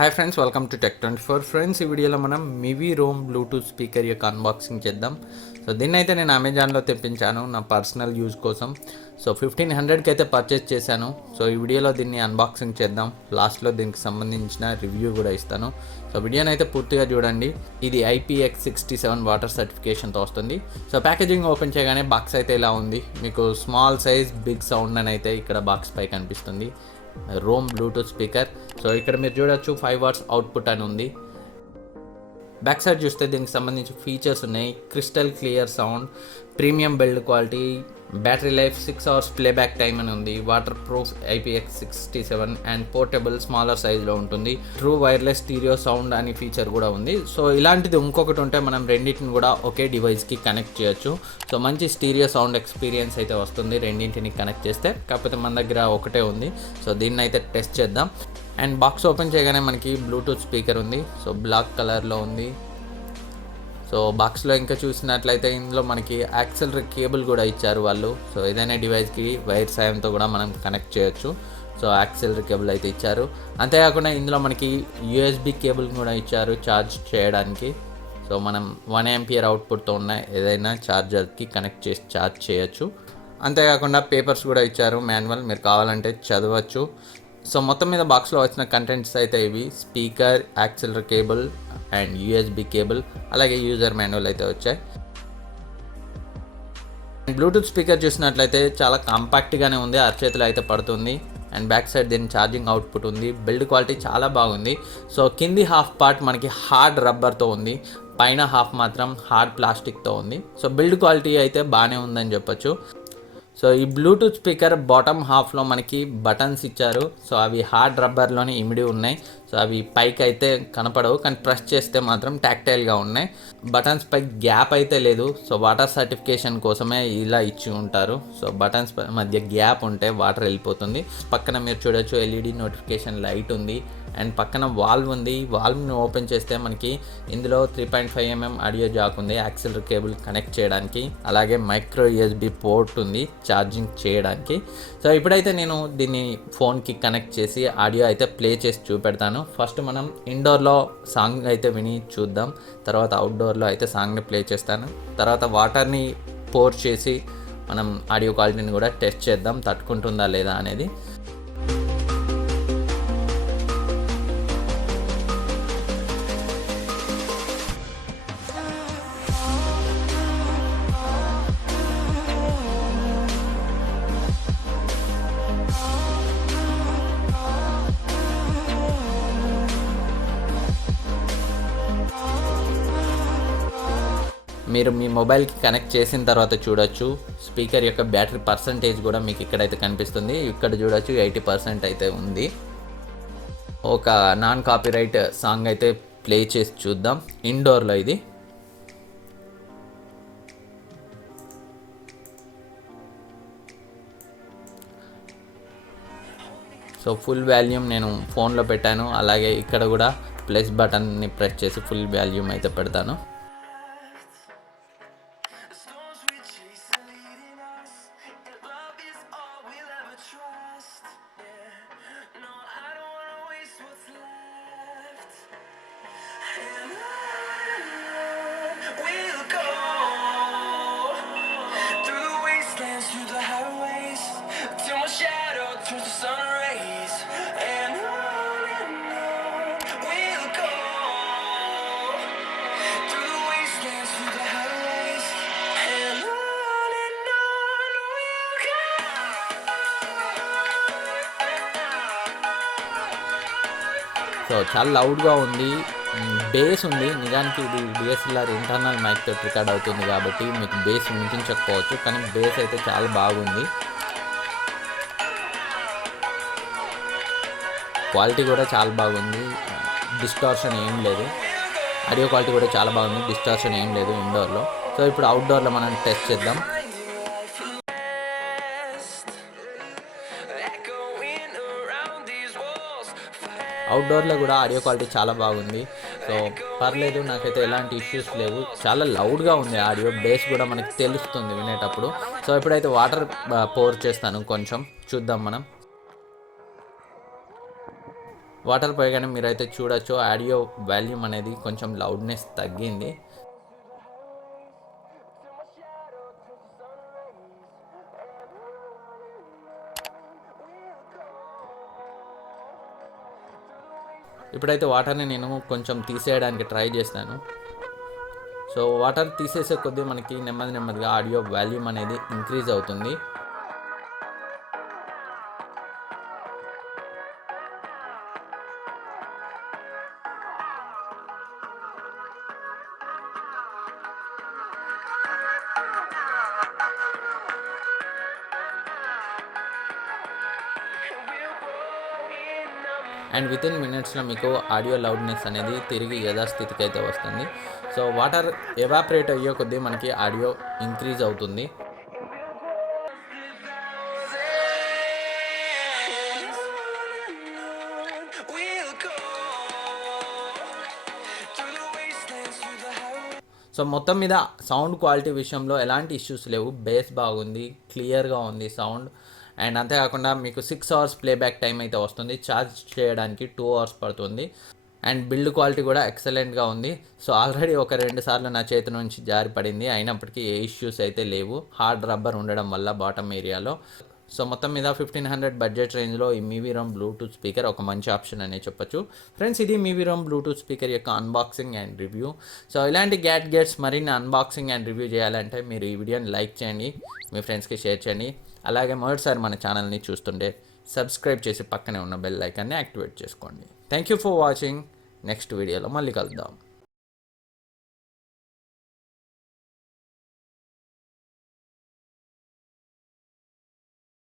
Hi friends, welcome to Tech24 friends. ఈ వీడియోలో మనం మివి రోమ్ బ్లూటూత్ స్పీకర్ యొక్క అన్బాక్సింగ్ చేద్దాం. సో దీన్ని అయితే నేను అమెజాన్లో తెప్పించాను నా పర్సనల్ యూజ్ కోసం. సో 1500కి అయితే పర్చేస్ చేశాను. సో ఈ వీడియోలో దీన్ని అన్బాక్సింగ్ చేద్దాం. లాస్ట్లో దీనికి సంబంధించిన రివ్యూ కూడా ఇస్తాను. సో వీడియోని అయితే పూర్తిగా చూడండి. ఇది IPX67 వాటర్ సర్టిఫికేషన్తో వస్తుంది. సో ప్యాకేజింగ్ ఓపెన్ చేయగానే బాక్స్ అయితే ఇలా ఉంది. మీకు స్మాల్ సైజ్ బిగ్ సౌండ్ అని అయితే ఇక్కడ బాక్స్ పై కనిపిస్తుంది. Rome Bluetooth speaker. సో ఇక్కడ మీరు చూడొచ్చు 5 వాట్స్ అవుట్పుట్ అని ఉంది. బ్యాక్ సైడ్ చూస్తే దీనికి సంబంధించి ఫీచర్స్ ఉన్నాయి. Crystal clear sound, premium build quality, battery life 6 hours playback time అని ఉంది, water proof IPX67 and portable smaller సైజ్లో ఉంటుంది, ట్రూ వైర్లెస్ స్టీరియో సౌండ్ అని ఫీచర్ కూడా ఉంది. సో ఇలాంటిది ఇంకొకటి ఉంటే మనం రెండింటిని కూడా ఒకే డివైస్కి కనెక్ట్ చేయొచ్చు. సో మంచి స్టీరియో సౌండ్ ఎక్స్పీరియన్స్ అయితే వస్తుంది రెండింటిని కనెక్ట్ చేస్తే. కాకపోతే మన దగ్గర ఒకటే ఉంది. సో దీన్ని అయితే టెస్ట్ చేద్దాం. అండ్ బాక్స్ ఓపెన్ చేయగానే మనకి బ్లూటూత్ స్పీకర్ ఉంది. సో బ్లాక్ కలర్లో ఉంది. సో బాక్స్లో ఇంకా చూసినట్లయితే ఇందులో మనకి యాక్సిలరీ కేబుల్ కూడా ఇచ్చారు వాళ్ళు. సో ఏదైనా డివైస్కి వైర్ సాయంతో కూడా మనం కనెక్ట్ చేయొచ్చు. సో యాక్సిలరీ కేబుల్ అయితే ఇచ్చారు. అంతేకాకుండా ఇందులో మనకి USB కేబుల్ కూడా ఇచ్చారు ఛార్జ్ చేయడానికి. సో మనం 1 ఆంపియర్ అవుట్పుట్తో ఉన్న ఏదైనా ఛార్జర్కి కనెక్ట్ చేసి ఛార్జ్ చేయొచ్చు. అంతేకాకుండా పేపర్స్ కూడా ఇచ్చారు, మాన్యువల్, మీరు కావాలంటే చదవచ్చు. సో మొత్తం మీద బాక్స్లో వచ్చిన కంటెంట్స్ అయితే ఇవి: speaker, auxiliary cable and USB cable, అలాగే యూజర్ మాన్యువల్ అయితే వచ్చాయి. బ్లూటూత్ స్పీకర్ చూసినట్లయితే చాలా కాంపాక్ట్గానే ఉంది, అరచేతిలో అయితే పడుతుంది. అండ్ బ్యాక్ సైడ్ దీని ఛార్జింగ్ అవుట్పుట్ ఉంది. బిల్డ్ క్వాలిటీ చాలా బాగుంది. సో కింది హాఫ్ పార్ట్ మనకి హార్డ్ రబ్బర్తో ఉంది, పైన హాఫ్ మాత్రం హార్డ్ ప్లాస్టిక్తో ఉంది. సో బిల్డ్ క్వాలిటీ అయితే బాగానే ఉందని చెప్పొచ్చు. సో ఈ బ్లూటూత్ స్పీకర్ బాటమ్ హాఫ్లో మనకి బటన్స్ ఇచ్చారు. సో అవి హార్డ్ రబ్బర్లోనే ఇమిడి ఉన్నాయి. సో అవి పైకి అయితే కనపడవు, కానీ ప్రెస్ చేస్తే మాత్రం టాక్టైల్గా ఉన్నాయి. బటన్స్ పై గ్యాప్ అయితే లేదు. సో వాటర్ సర్టిఫికేషన్ కోసమే ఇలా ఇచ్చి ఉంటారు. సో బటన్స్ మధ్య గ్యాప్ ఉంటే వాటర్ వెళ్ళిపోతుంది. పక్కన మీరు చూడొచ్చు LED నోటిఫికేషన్ లైట్ ఉంది. అండ్ పక్కన వాల్వ్ ఉంది. వాల్వ్ని ఓపెన్ చేస్తే మనకి ఇందులో 3.5mm ఆడియో జాక్ ఉంది యాక్సిలరీ కేబుల్ కనెక్ట్ చేయడానికి. అలాగే మైక్రో USB పోర్ట్ ఉంది ఛార్జింగ్ చేయడానికి. సో ఇప్పుడైతే నేను దీన్ని ఫోన్కి కనెక్ట్ చేసి ఆడియో అయితే ప్లే చేసి చూపెడతాను. ఫస్ట్ మనం ఇండోర్లో సాంగ్ అయితే విని చూద్దాం. తర్వాత అవుట్డోర్లో అయితే సాంగ్ని ప్లే చేస్తాను. తర్వాత వాటర్ని పోర్ చేసి మనం ఆడియో క్వాలిటీని కూడా టెస్ట్ చేద్దాం, తట్టుకుంటుందా లేదా అనేది. మీరు మీ మొబైల్కి కనెక్ట్ చేసిన తర్వాత చూడొచ్చు స్పీకర్ యొక్క బ్యాటరీ పర్సంటేజ్ కూడా మీకు ఇక్కడైతే కనిపిస్తుంది. ఇక్కడ చూడొచ్చు 80% అయితే ఉంది. ఒక నాన్ కాపీరైట్ సాంగ్ అయితే ప్లే చేసి చూద్దాం ఇండోర్లో. ఇది సో ఫుల్ వాల్యూమ్ నేను ఫోన్లో పెట్టాను. అలాగే ఇక్కడ కూడా ప్లస్ బటన్ని ప్రెస్ చేసి ఫుల్ వాల్యూమ్ అయితే పెడతాను. సో చాలా లౌడ్గా ఉంది, బేస్ ఉంది. నిజానికి ఇది DSLR ఇంటర్నల్ మైక్ తోటి రికార్డ్ అవుతుంది కాబట్టి మీకు బేస్ వినిపించకపోవచ్చు, కానీ బేస్ అయితే చాలా బాగుంది. క్వాలిటీ కూడా చాలా బాగుంది, డిస్టార్షన్ ఏం లేదు. ఆడియో క్వాలిటీ కూడా చాలా బాగుంది, డిస్టార్షన్ ఏం లేదు ఇండోర్లో. సో ఇప్పుడు అవుట్డోర్లో మనం టెస్ట్ చేద్దాం. అవుట్డోర్లో కూడా ఆడియో క్వాలిటీ చాలా బాగుంది. సో పర్లేదు, నాకైతే ఎలాంటి ఇష్యూస్ లేవు. చాలా లౌడ్గా ఉంది ఆడియో, బేస్ కూడా మనకి తెలుస్తుంది వినేటప్పుడు. సో ఇప్పుడైతే వాటర్ పోర్ చేస్తాను, కొంచెం చూద్దాం మనం. వాటర్ పోయగానే మీరైతే చూడొచ్చు ఆడియో వాల్యూమ్ అనేది కొంచెం లౌడ్నెస్ తగ్గింది. ఇప్పుడైతే వాటర్ని నేను కొంచెం తీసేయడానికి ట్రై చేస్తాను. సో వాటర్ తీసేసే కొద్దీ మనకి నెమ్మదిగా ఆడియో వాల్యూమ్ అనేది ఇంక్రీజ్ అవుతుంది. అండ్ వితిన్ మినిట్స్లో మీకు ఆడియో లౌడ్నెస్ అనేది తిరిగి యథాస్థితికి అయితే వస్తుంది. సో వాటర్ ఎవాపరేట్ అయ్యే కొద్దీ మనకి ఆడియో ఇంక్రీజ్ అవుతుంది. సో మొత్తం మీద సౌండ్ క్వాలిటీ విషయంలో ఎలాంటి ఇష్యూస్ లేవు. బేస్ బాగుంది, క్లియర్గా ఉంది సౌండ్. అండ్ అంతేకాకుండా మీకు 6 అవర్స్ ప్లేబ్యాక్ టైం అయితే వస్తుంది. ఛార్జ్ చేయడానికి 2 అవర్స్ పడుతుంది. అండ్ బిల్డ్ క్వాలిటీ కూడా ఎక్సలెంట్గా ఉంది. సో ఆల్రెడీ ఒక 2 సార్లు నా చేతి నుంచి జారి పడింది, అయినప్పటికీ ఏ ఇష్యూస్ అయితే లేవు, హార్డ్ రబ్బర్ ఉండడం వల్ల బాటమ్ ఏరియాలో. సో మొత్తం మీద 1500 బడ్జెట్ రేంజ్లో ఈ మీవీ రోమ్ బ్లూటూత్ స్పీకర్ ఒక మంచి ఆప్షన్ అనే చెప్పొచ్చు. ఫ్రెండ్స్, ఇది మీవీ రోమ్ బ్లూటూత్ స్పీకర్ యొక్క అన్బాక్సింగ్ అండ్ రివ్యూ. సో ఇలాంటి గ్యాడ్గెట్స్ మరిన్ని అన్బాక్సింగ్ అండ్ రివ్యూ చేయాలంటే మీరు ఈ వీడియోని లైక్ చేయండి, మీ ఫ్రెండ్స్కి షేర్ చేయండి. అలాగే మొదటిసారి మన ఛానల్ని చూస్తుంటే సబ్స్క్రైబ్ చేసి పక్కనే ఉన్న బెల్ ఐకాన్ని యాక్టివేట్ చేసుకోండి. Thank you for watching. Next వీడియోలో మళ్ళీ కలుద్దాం.